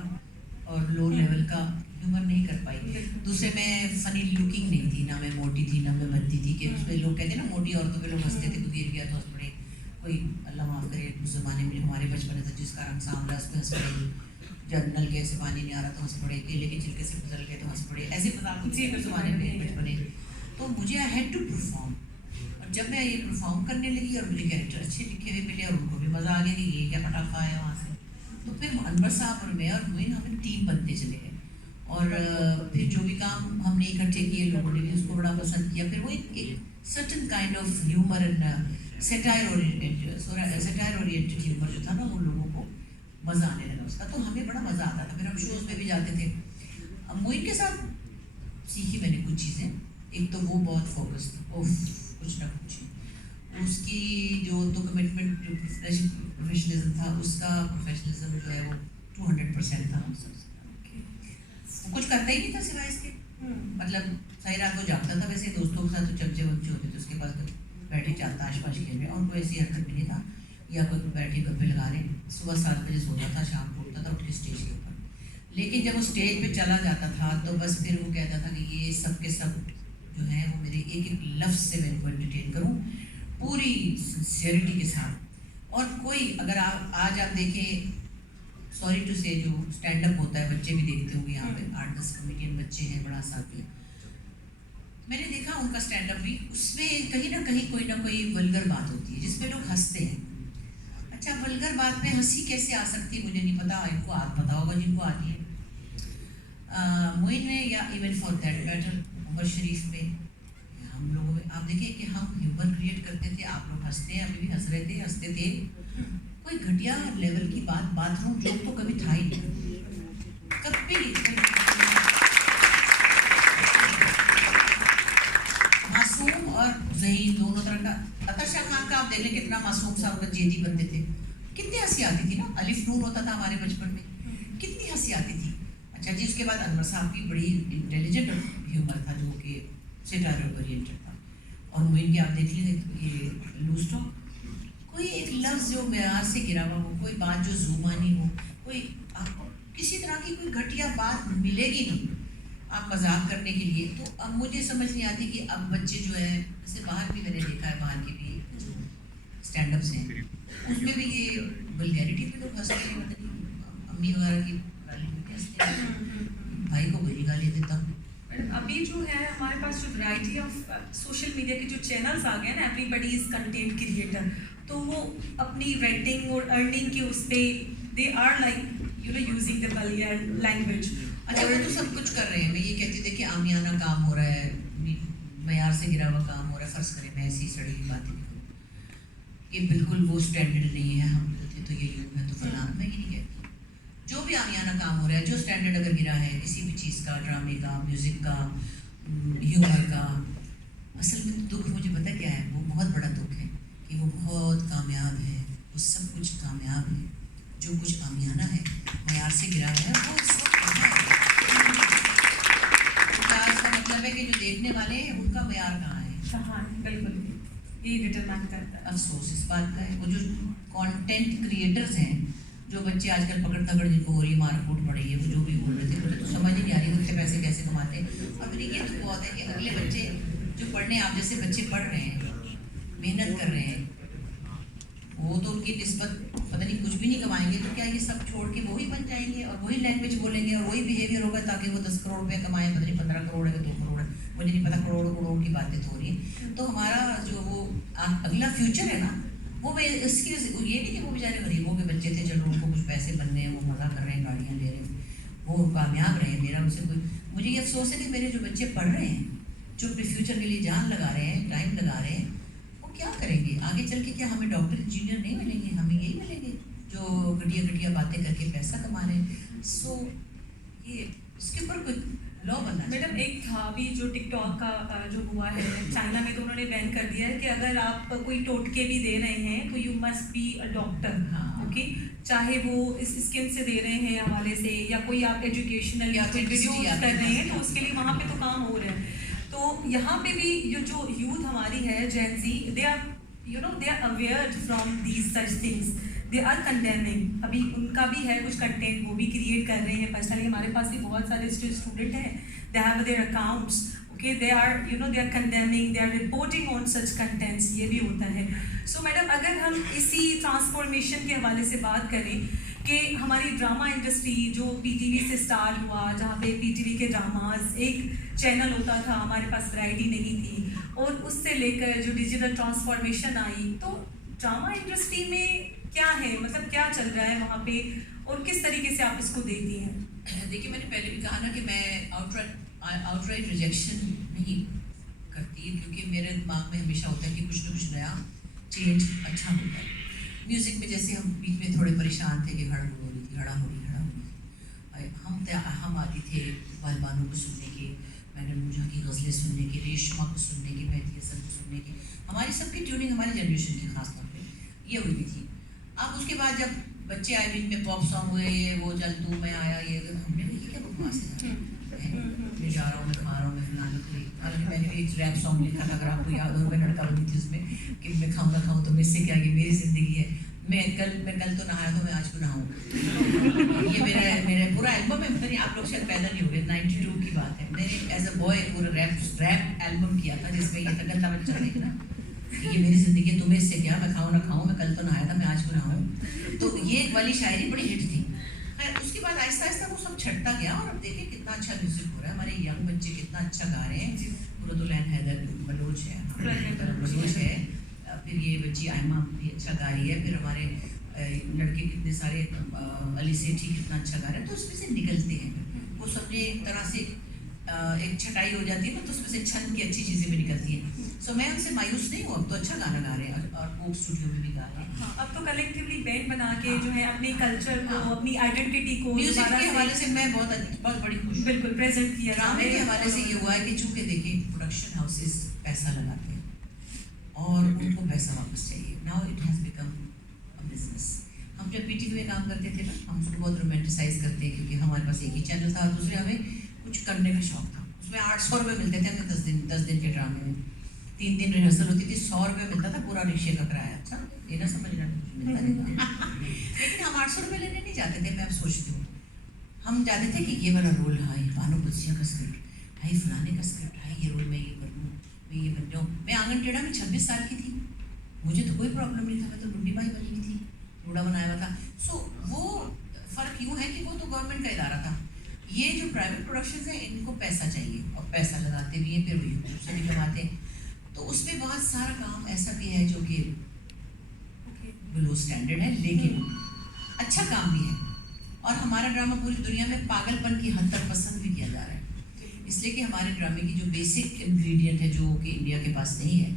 اور لو لیول کا ہیومر نہیں کر پائی. دوسرے میں فنی لکنگ نہیں تھی, نہ میں موٹی تھی نہ میں بھدی تھی, کہ اس پہ لوگ کہتے ہیں نا موٹی عورتوں پہ لوگ ہنستے تھے, تو گر گیا تو ہنس پڑے. کوئی اللہ معاف کرے, اس زمانے میں ہمارے بچپن میں تھا جس کا رنگ سانولا اس پہ ہنس پڑے, جب نلکے سے پانی نہیں آ رہا تو ہنس پڑے, کیلے کے چھلکے سے گزر گئے تو ہنس پڑے. ایسے مذاق ہوتے ہیں اس زمانے میں بچپنے. تو مجھے آئی ہیڈ ٹو پرفارم, اور جب میں یہ پرفارم کرنے لگی اور مجھے کیریکٹر اچھے لکھے ہوئے ملے اور ان کو بھی مزہ آ گیا کہ یہ کیا پٹاخہ آیا وہاں سے, تو پھر انور صاحب اور میں اور معین ہمیں ٹیم بنتے چلے گئے. اور پھر جو بھی کام ہم نے اکٹھے کیے لوگوں نے بھی اس کو بڑا پسند کیا. پھر وہ ایک certain kind of humour and satire oriented humour جو تھا نا, وہ لوگوں کو مزہ آنے لگا اس کا, تو ہمیں بڑا مزہ آتا تھا. پھر ہم شوز میں بھی جاتے تھے. اب معین کے ساتھ سیکھی میں نے کچھ چیزیں. ایک تو وہ بہت فوکس تھا, کچھ نہ کچھ اس کی جو تو کمٹمنٹ جو پروفیشنلزم تھا, اس کا پروفیشنلزم جو ہے وہ 200% تھا. وہ کچھ کرتا ہی نہیں تھا سوائے اس کے, مطلب ساری رات وہ جاگتا تھا. ویسے دوستوں کے ساتھ چمچے ومچے ہوتے تھے اس کے پاس, بیٹھے چلتا آش پاش کھیل رہے, اور کوئی ایسی حرکت بھی نہیں تھا, یا کوئی بیٹھے گپے لگا رہے. صبح 7 بجے سوتا تھا, شام کو اٹھتا تھا اٹھ کے اسٹیج کے اوپر. لیکن جب وہ اسٹیج پہ چلا جاتا تھا تو بس پھر وہ کہتا تھا کہ یہ سب کے سب جو ہیں وہ میرے ایک ایک لفظ سے میں ان کو انٹرٹین کروں پوری سنسیئرٹی کے ساتھ. اور کوئی اگر آج آپ دیکھیں, سوری ٹو سے جو اسٹینڈ اپ ہوتا ہے, بچے بھی دیکھتے ہوں گے یہاں پہ, 8-10 کمیڈین بچے ہیں بڑا ساتھی, میں نے دیکھا ان کا اسٹینڈ اپ بھی, اس میں کہیں نہ کہیں کوئی نہ کوئی ولگر بات ہوتی ہے جس میں لوگ ہنستے ہیں. اچھا, ولگر بات میں ہنسی کیسے آ سکتی ہے مجھے نہیں پتا, ان کو پتا ہوگا جن کو آتی ہے. معین میں یا ایون فار دیٹ میٹر عمر شریف میں, ہم لوگوں میں آپ دیکھیں کہ ہم ہیومر کریٹ کرتے تھے, آپ لوگ ہنستے ہیں, ابھی بھی ہنس رہے تھے, ہنستے تھے. کوئی گھٹیا لیول کی بات روم جوک تو کبھی تھا ہی نہیں, کبھی نہیں. معصوم اور ذہین دونوں طرح کا. عطا شاہ خان کا آپ دیکھ لیں کتنا معصوم سا اور جیدی بنتے تھے, کتنی ہنسی آتی تھی نا. الف نون ہوتا تھا ہمارے بچپن میں, کتنی ہنسی آتی تھی. اچھا جی, اس کے بعد انور صاحب کی بڑی انٹیلیجنٹ ہیومر تھا جو کہ سیٹائر اورینٹڈ تھا. اور معین کے آپ دیکھ لیں یہ لوز ٹاک, کوئی ایک لفظ جو معیار سے گرا ہوا ہو, کوئی بات جو زومانی ہو, کوئی آپ کو کسی طرح کی کوئی گھٹیا بات ملے گی نہیں آپ مذاق کرنے کے لیے. تو اب مجھے سمجھ نہیں آتی کہ اب بچے جو ہیں, جیسے باہر بھی میں نے دیکھا ہے, باہر کے بھی جو اسٹینڈ اپس ہیں اس میں بھی یہ ولگیرٹی پہ لوگ ہنستے ہیں, مطلب امی وغیرہ کی بھائی کو بری گالی دیتا ہوں. ابھی جو ہے ہمارے پاس جو ورائٹی آف سوشل میڈیا کے جو چینلس آ گئے نا, everybody is content creator, تو وہ اپنی رینٹنگ اور ارننگ کے اس پہ they are like using the ولیئر لینگویج. اچھا, وہ تو سب کچھ کر رہے ہیں. میں یہ کہتی تھی کہ عامیانہ کام ہو رہا ہے, معیار سے گرا ہوا کام ہو رہا ہے. فرض کریں میں ایسی سڑی ہوئی باتیں نہیں کروں, یہ بالکل وہ اسٹینڈرڈ نہیں ہے, ہم بولتے تو یہ یوں ہے تو فلاں, میں یہ نہیں کہتی. جو بھی عامیانہ کام ہو رہا ہے, جو اسٹینڈرڈ اگر گرا ہے کسی بھی چیز کا, ڈرامے کا, میوزک کا, ہیومر کا, اصل میں دکھ مجھے پتہ کیا ہے, وہ بہت بڑا دکھ ہے کہ وہ بہت کامیاب ہے, وہ سب کچھ کامیاب ہے. جو کچھ عامیانہ ہے, معیار سے گرا ہوا ہے, وہ اس وقت بننے والے ہیں ان کا معیار کہاں ہے؟ کہاں ہے، بالکل یہ ڈٹرمائن کرتا ہے. افسوس اس بات کا ہے. وہ جو کانٹینٹ کریٹرز ہیں، جو بچے آج کل پکڑ تکڑ جن کو ہو رہی ہے مار کوٹ پڑی ہے، وہ جو بھی بول رہے تھے مجھے تو سمجھ ہی نہیں آ رہی اتنے پیسے کیسے کماتے ہیں. اور میری یہ تو بہت ہے کہ اگلے بچے جو پڑھنے آپ جیسے بچے پڑھ رہے ہیں، محنت کر رہے ہیں، وہ تو ان کی نسبت پتہ نہیں کچھ بھی نہیں کمائیں گے، تو کیا یہ سب چھوڑ کے وہی بن جائیں گے اور وہی لینگویج بولیں گے اور وہی بیہیویئر ہوگا تاکہ وہ 10 کروڑ روپے کمائیں، پتہ نہیں 15 کروڑ ہے کہ 2 کروڑ ہے، مجھے نہیں پتا، کروڑ کی باتیں تو ہو رہی ہیں. تو ہمارا جو وہ اگلا فیوچر ہے نا، وہ اس کی یہ نہیں کہ وہ بیچارے غریبوں کے بچے تھے چلو ان کو کچھ پیسے بننے ہیں، وہ مزہ کر رہے ہیں، گاڑیاں لے رہے ہیں، وہ کامیاب رہے ہیں. میرا ان سے کوئی، مجھے یہ افسوس ہے کہ میرے جو بچے پڑھ رہے ہیں، جو اپنے فیوچر کے لیے جان لگا رہے ہیں، ٹائم لگا رہے ہیں، وہ کیا کریں گے آگے چل کے؟ کیا ہمیں ڈاکٹر انجینئر نہیں ملیں گے؟ ہمیں یہی ملیں گے جو گھٹیا باتیں کر کے پیسہ کما رہے ہیں. سو یہ اس کے اوپر کوئی لا بننا. میڈم ایک تھا ابھی جو ٹک ٹاک کا جو ہوا ہے چائنا میں، تو انہوں نے بین کر دیا ہے کہ اگر آپ کوئی ٹوٹکے بھی دے رہے ہیں تو you must be a doctor. Okay, چاہے وہ اس اسکیم سے دے رہے ہیں حوالے سے یا کوئی آپ ایجوکیشنل یا ویڈیوز کر رہے ہیں، تو اس کے لیے وہاں پہ تو کام ہو رہا ہے. تو یہاں پہ بھی جو یوتھ ہماری ہے Gen Z, they are they are aware from these such things, they are condemning. ابھی ان کا بھی ہے کچھ کنٹینٹ وہ بھی کریٹ کر رہے ہیں. پرسنلی ہمارے پاس بھی بہت سارے اسٹوڈنٹ ہیں، they have their accounts, okay, they are they are condemning, they are reporting on such contents. یہ بھی ہوتا ہے. سو میڈم اگر ہم اسی ٹرانسفارمیشن کے حوالے سے بات کریں کہ ہماری ڈرامہ انڈسٹری جو پی ٹی وی سے اسٹارٹ ہوا، جہاں پہ پی ٹی وی کے ڈراماز ایک چینل ہوتا تھا، ہمارے پاس ورائٹی نہیں تھی، اور اس سے لے کر جو ڈیجیٹل ٹرانسفارمیشن آئی، تو ڈرامہ انڈسٹری میں کیا ہے، مطلب کیا چل رہا ہے وہاں پہ اور کس طریقے سے آپ اس کو دیکھتی ہیں؟ دیکھیے، میں نے پہلے بھی کہا نا کہ میں آؤٹ رائٹ ریجیکشن نہیں کرتی، کیونکہ میرے دماغ میں ہمیشہ ہوتا ہے کہ کچھ نہ کچھ نیا چینج اچھا ہوتا ہے. میوزک میں جیسے ہم بیچ میں تھوڑے پریشان تھے کہ ہڑ ہو رہی تھی، ہڑا ہو رہی. ہم آتی تھے والبانوں کو سننے کے، میڈم نوجہ کی غزلیں سننے کی، ریشما کو سننے کی، مہدی حسن کو سننے کی. ہماری سب کی ٹیوننگ ہماری جنریشن کی خاص طور پہ یہ ہوئی تھی. اب اس کے بعد جب بچے آئے بیچ میں پاپ سانگ ہوئے، یہ وہ چل تو میں آیا، یہ ہم نے یہ کیا بکواس ہے، میں جا رہا ہوں، میں کھا رہا ہوں، میں فلاں کوئی. حالانکہ میں نے بھی ایک ریپ سانگ لکھا تھا، اگر آپ کو یاد ہو، میں لڑکا بنی تھی اس میں کہ میں کھاؤں نہ کھاؤں تو مجھ سے کیا، یہ میری زندگی ہے، میں کل تو نہایا تو میں آج کو نہاؤں. یہ میرا پورا البم ہے. پتہ نہیں آپ لوگ شاید پیدا نہیں ہو گئے، 92 کی بات ہے. میں نے ایز اے بوائے پورا ریپ البم کیا تھا جس میں یہ تھا گندا بچہ دیکھنا، یہ میری زندگی ہے، تمہیں اس سے کیا، میں کھاؤں نہ کھاؤں، میں کل تو نہایا تھا میں آج کو نہاؤں. تو یہ والی شاعری بڑی ہٹ تھی. خیر اس کے بعد آہستہ آہستہ وہ سب چھٹتا گیا، اور اب دیکھیں کتنا اچھا میوزک ہو رہا ہے. ہمارے ینگ بچے کتنا اچھا گا رہے ہیں. مرادالعین حیدر بلوچ ہے، پھر یہ بچی آئمہ بھی اچھا گا رہی ہے، پھر ہمارے لڑکے کتنے سارے، علی سیٹھی کتنا اچھا گا رہے ہیں. تو اس میں سے نکلتے ہیں وہ سب، ایک طرح سے ایک چھٹائی ہو جاتی ہے تو اس میں سے چھن کی اچھی چیزیں بھی نکلتی ہیں. سو میں ان سے مایوس نہیں ہوں، اب تو اچھا گانا گا رہے ہیں اور کوک اسٹوڈیو میں بھی گا رہے ہیں. اب تو کلیکٹیولی بینڈ بنا کے جو ہے اپنے کلچر کو، اپنی آئیڈینٹی کو میوزک کے حوالے سے میں بہت بڑی خوش ہوں. بالکل پریزنٹ کیا. ڈرامے کے حوالے سے یہ ہوا ہے کہ چونکہ دیکھیں پروڈکشن ہاؤسز پیسہ لگاتے ہیں اور ان کو پیسہ واپس چاہیے. Now it has become a business. ہم جب پی ٹی وی میں کام کرتے تھے نا، ہم اس کو بہت رومانٹیسائز کرتے ہیں کیونکہ ہمارے پاس ایک ہی چینل تھا اور دوسرے ہمیں کچھ کرنے کا شوق تھا. اس میں 800 روپئے ملتے تھے ہمیں 10 دن کے ڈرامے میں. 3 دن ریہرسل ہوتی تھی، 100 روپئے ملتا تھا پورا رکشے کا کرایہ. اچھا یہ نہ سمجھنا ملتا نہیں. لیکن ہم 800 روپئے لینے نہیں جاتے تھے. میں اب سوچتی ہوں ہم جاتے تھے کہ یہ والا رول، ہائی بانو قدسیہ کا اسکرپٹ، ہائی فلانے کا اسکرپٹ، ہائی یہ رول میں یہ کر دوں، میں یہ بن جاؤں. میں آنگن ٹیڑھا میں 26 سال کی تھی، مجھے تو کوئی پرابلم نہیں تھا، میں تو بڈھی بائی بنی ہوئی تھی، روڑا بنایا ہوا تھا. سو وہ فرق یوں ہے کہ وہ تو گورنمنٹ کا ادارہ تھا. یہ جو پرائیویٹ پروڈکشنز ہیں ان کو پیسہ چاہیے اور پیسہ لگاتے بھی ہیں، پھر وہ یوٹیوب سے بھی کماتے ہیں. تو اس میں بہت سارا کام ایسا بھی ہے جو کہ لو اسٹینڈرڈ ہے لیکن اچھا کام بھی ہے. اور ہمارا ڈرامہ پوری دنیا میں پاگل پن کی حد تک پسند بھی کیا جا رہا ہے، اس لیے کہ ہمارے ڈرامے کی جو بیسک انگریڈینٹ ہے جو کہ انڈیا کے پاس نہیں ہے،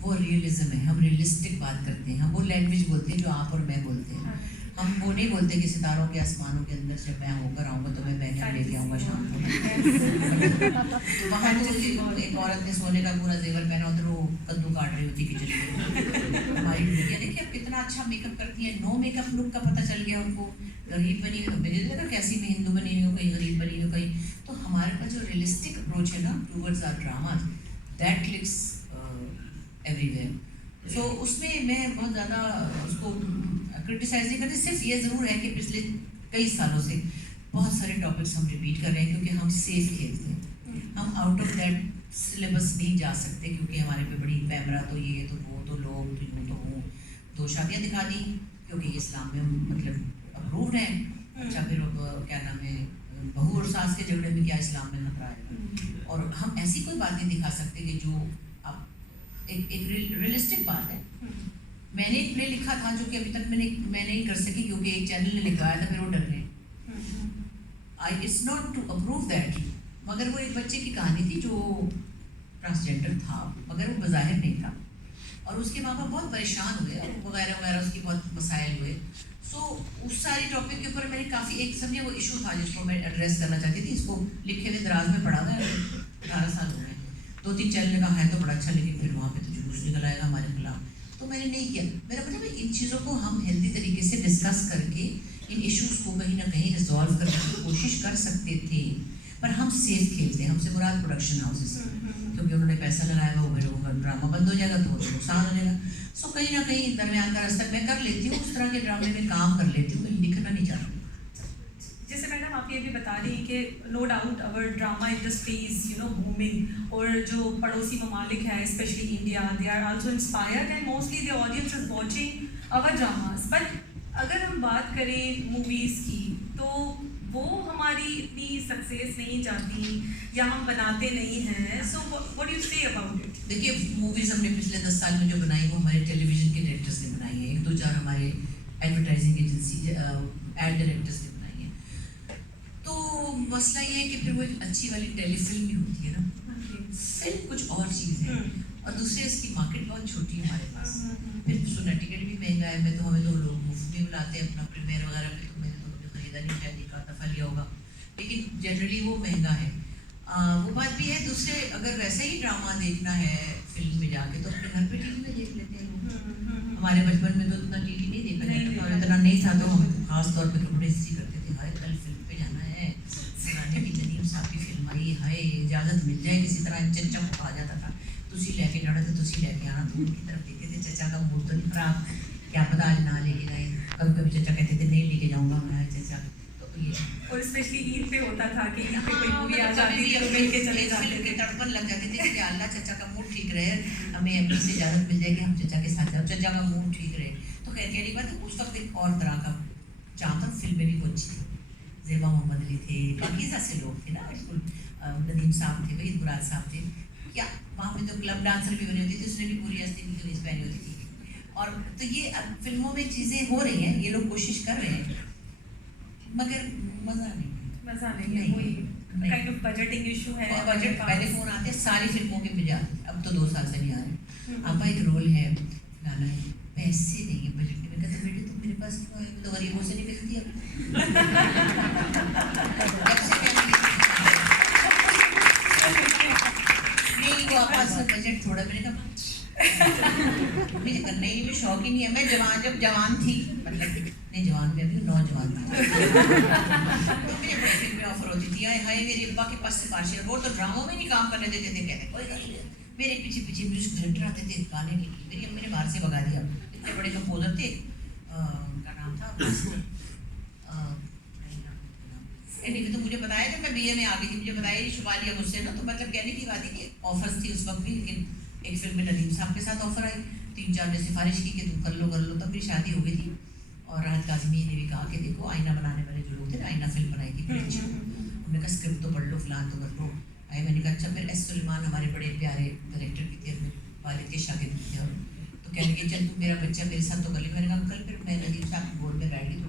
وہ ریئلزم ہے. ہم ریئلسٹک بات کرتے ہیں، ہم وہ لینگویج بولتے ہیں جو آپ اور میں بولتے ہیں. ہم وہ نہیں بولتے کہ ستاروں کے آسمانوں کے اندر جب میں ہو کر آؤں گا تو میں بہنیں لے کے آؤں گا شام کو. وہاں تو ایک عورت نے سونے کا پورا زیور پہنا ہوتا ہے، وہ کدو کاٹ رہی ہوتی کچن میں. ہماری لڑکیاں دیکھیے اب کتنا اچھا میک اپ کرتی ہیں، نو میک اپ لک کا پتہ چل گیا ان کو. غریب بنی ہوئی مجھے لگا کیسی میں ہندو بنی ہوئی ہوں، کہیں غریب بنی ہوئی ہوں کہیں. تو ہمارے پاس جو ریئلسٹک اپروچ ہے نا towards our dramas, that clicks everywhere. So اس میں بہت زیادہ اس کو کرٹیسائز نہیں کرتے. صرف یہ ضرور ہے کہ پچھلے کئی سالوں سے بہت سارے ٹاپکس ہم ریپیٹ کر رہے ہیں کیونکہ ہم سیف کھیلتے ہیں. ہم آؤٹ آف دیٹ سلیبس نہیں جا سکتے کیونکہ ہمارے پہ بڑی پیمرا تو یہ تو وہ تو لوگ تو یوں تو ہوں. 2 شادیاں دکھا دیں کیونکہ یہ اسلام میں مطلب اپرووڈ ہیں. اچھا پھر کیا نام ہے بہو اور ساس کے جھگڑے میں کیا اسلام میں خطرہ ہے. اور ہم ایسی کوئی بات نہیں دکھا سکتے کہ جو ایک ریئلسٹک بات ہے. میں نے ایک پلے لکھا تھا جو کہ ابھی تک میں نہیں کر سکی کیونکہ ایک چینل نے لکھوایا تھا پھر وہ ڈر گئے. It's not to approve that. مگر وہ ایک بچے کی کہانی تھی جو ٹرانسجینڈر تھا مگر وہ بظاہر نہیں تھا اور اس کے ماں باپ بہت پریشان ہوئے وغیرہ وغیرہ اس کی بہت مسائل ہوئے. سو اس ساری ٹاپک کے اوپر میں نے کافی ایک سمجھے وہ ایشو تھا جس کو میں ایڈریس کرنا چاہتی تھی. اس کو لکھے ہوئے دراز میں پڑھا ہوا ہے 18 سال ہو گئے. 2-3 چینل نے کہا ہے تو بڑا اچھا لیکن پھر وہاں پہ تو جلوس نکل آئے گا ہمارے خلاف. تو میں نے نہیں کیا. میرا مطلب ان چیزوں کو ہم ہیلدی طریقے سے ڈسکس کر کے ان ایشوز کو کہیں نہ کہیں ریزالو کرنے کی کوشش کر سکتے تھے پر ہم سیف کھیلتے ہیں. ہم سے مراد پروڈکشن ہاؤسز کیونکہ انہوں نے پیسہ لگایا ہوا وہ میرے کو ڈرامہ بند ہو جائے گا تو نقصان ہو جائے گا. سو کہیں نہ کہیں درمیان کا راستہ میں کر لیتی ہوں. اس طرح کے ڈرامے میں کام کر لیتی ہوں. میں لکھنا نہیں چاہتی. جیسے میڈم آپ یہ بھی بتا رہی ہیں کہ نو ڈاؤٹ اور ڈرامہ انڈسٹریز بومنگ اور جو پڑوسی ممالک ہیں especially India they are also inspired and mostly the audience is watching اور ڈراماز. بٹ اگر ہم بات کریں موویز کی تو وہ ہماری اتنی سکسیس نہیں جاتی یا ہم بناتے نہیں ہیں. سو واٹ ڈو یو سے اباؤٹ اٹ؟ دیکھیے موویز ہم نے پچھلے 10 سال میں جو بنائی وہ ہمارے ٹیلی ویژن کے ڈائریکٹرس نے بنائی ہے. 1-2-4 ہمارے ایڈورٹائزنگ ایجنسی ایڈ ڈائریکٹرس نے بنائی ہے. تو مسئلہ یہ ہے کہ پھر وہ ایک اچھی والی ٹیلی فلم بھی ہوتی ہے نا. فلم کچھ اور چیز ہے اور دوسرے اس کی مارکیٹ بہت چھوٹی ہے ہمارے پاس. پھر سونا ٹکٹ بھی مہنگا ہے. میں تو ہمیں تو لوگ مفت میں بلاتے ہیں اپنا پریمیئر وغیرہ پہ. تو میں نے تو کبھی خریدا نہیں شاید ایک دفعہ لیا ہوگا لیکن جنرلی وہ مہنگا ہے. وہ بات بھی ہے. دوسرے اگر ویسے ہی ڈرامہ دیکھنا ہے فلم میں جا کے تو اپنے گھر پہ ٹی وی میں دیکھ لیتے ہیں لوگ. ہمارے بچپن میں تو اتنا ٹی وی نہیں دیکھا جاتا تھا. اتنا نہیں تھا تو ہم خاص طور پہ کپڑے سی کرتے تھے. ہائے کل فلم پہ جانا ہے سرانے کی ندیم صاحب کی فلم آئی. ہائے اجازت مل جائے کسی طرح. چچا کو کہا جاتا تھا تسی لے کے جانا تو تسی لے کے آنا. تو ان کی طرف دیکھتے تھے چچا کا موڈ تو نہیں خراب کیا پتا آج نہ لے کے جائیں. کبھی کبھی چچا کہتے تھے نہیں لے کے جاؤں گا میں چچا. اور اسپیشلی عید پہ ہوتا تھا کہ عید پہ کوئی مووی آ جاتی تھی تو مل کے چلے جاتے تھے. تڑپن لگ جاتی تھی کہ اللہ چچا کا موڈ ٹھیک رہے ہمیں امی سے اجازت مل جائے کہ ہم چچا کے ساتھ جاؤ. چچا کا موڈ ٹھیک رہے تو خیر کہنے بات اس وقت ایک اور طرح کا چاہتا. فلمیں بھی وہ اچھی تھی. زیبا محمد علی تھے باقی ایسے لوگ تھے نا بالکل. ندیم صاحب تھے وحید مراد صاحب تھے. کیا وہاں پہ تو کلب ڈانسر بھی بنی ہوتی تھی. اس نے بھی پوری ہستی کی قمیض پہنی ہوتی تھی. اور تو یہ فلموں میں چیزیں ہو رہی ہیں. یہ لوگ کوشش کر رہے ہیں مگر مزہ نہیں ہے. وہی کائنڈ آف بجٹنگ ایشو ہے. بجٹ پہلے فون آتے ساری فلموں کے مجھے آتے. اب تو 2 سال سے نہیں آ رہے. آپ کا ایک رول ہے گانا ہے پیسے نہیں ہے بجٹ نہیں. میں کہتا بیٹے تم میرے پاس کیوں آئے. تو غریبوں سے نکلتی اب نہیں وہ آپس میں بجٹ تھوڑا. میں نے کہا مجھے کرنا ہی میں شوق ہی نہیں ہے. میں جب جوان تھی مطلب نہیں جوان میں ابھی نوجوان تھی تو مجھے بڑی فلمیں آفر ہوتی تھی. ہائے میرے ابا کے پاس سفارشیں. وہ تو ڈراموں میں نہیں کام کرنے دیتے تھے. کہتے کوئی گل نہیں. میرے پیچھے پیچھے مجھے گھنٹے آتے تھے گانے کے لیے. میری امی نے باہر سے بگا دیا. اتنے بڑے کمپوزر تھے. کا نام تھا تو مجھے بتایا جب میں بی اے میں آ گئی تھی مجھے بتایا یہ شبا لیا مجھ سے نا. تو مطلب کہنے کی بات ہے کہ آفرس تھی اس وقت بھی. لیکن ایک فلم میں ندیم صاحب کے ساتھ آفر آئی. 3-4 نے سفارش کی کہ تم کر لو. تب میری شادی ہو گئی تھی. اور راحت کاظمی نے بھی کہا کہ دیکھو آئینہ بنانے والے جو لوگ تھے نا آئینہ فلم بنائی تھی بڑی اچھی. انہوں نے کہا اسکرپٹ تو پڑھ لو فلان تو کر لو. میں نے کہا اچھا. پھر ایس سلیمان ہمارے بڑے پیارے ڈائریکٹر بھی تھے میرے والد کے شاگرد تھے. اور تو کہنے لگے چل تم میرا بچہ میرے ساتھ تو کر لے. میں نے کہا کل پھر میں ندیم صاحب کی گود میں بیٹھ گئی تو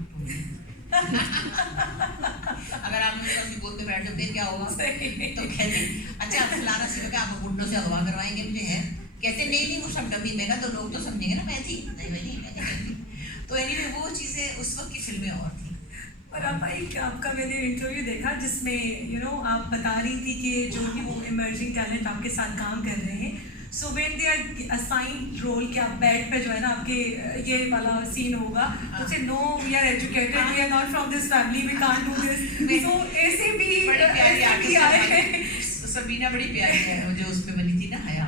اگر آپ میرے پاس گود میں بیٹھ جاؤ پھر کیا ہوگا. تو کہتے اچھا فلانا سے کہ آپ گھٹنوں سے اغوا کروائیں گے مجھے ہے. کہتے نہیں وہ سب ڈبی میں. تو لوگ تو سمجھیں گے نا میں تھی. نہیں تو وہ چیزیں اس وقت کی فلمیں اور تھیں. اور آپ کا میں نے انٹرویو دیکھا جس میں آپ بتا رہی تھی کہ جو بھی وہ ایمرجنگ ٹیلنٹ آپ کے ساتھ کام کر رہے ہیں so when they are assign role کہ آپ بیڈ پہ جو ہے نا آپ کے یہ والا سین ہوگا تو سے no we are educated we are not from this family we can't do this. So ایسے بھی آئے ہیں. سبینہ بڑی پیاری ہے جو اس پہ بنی تھی نا حیا.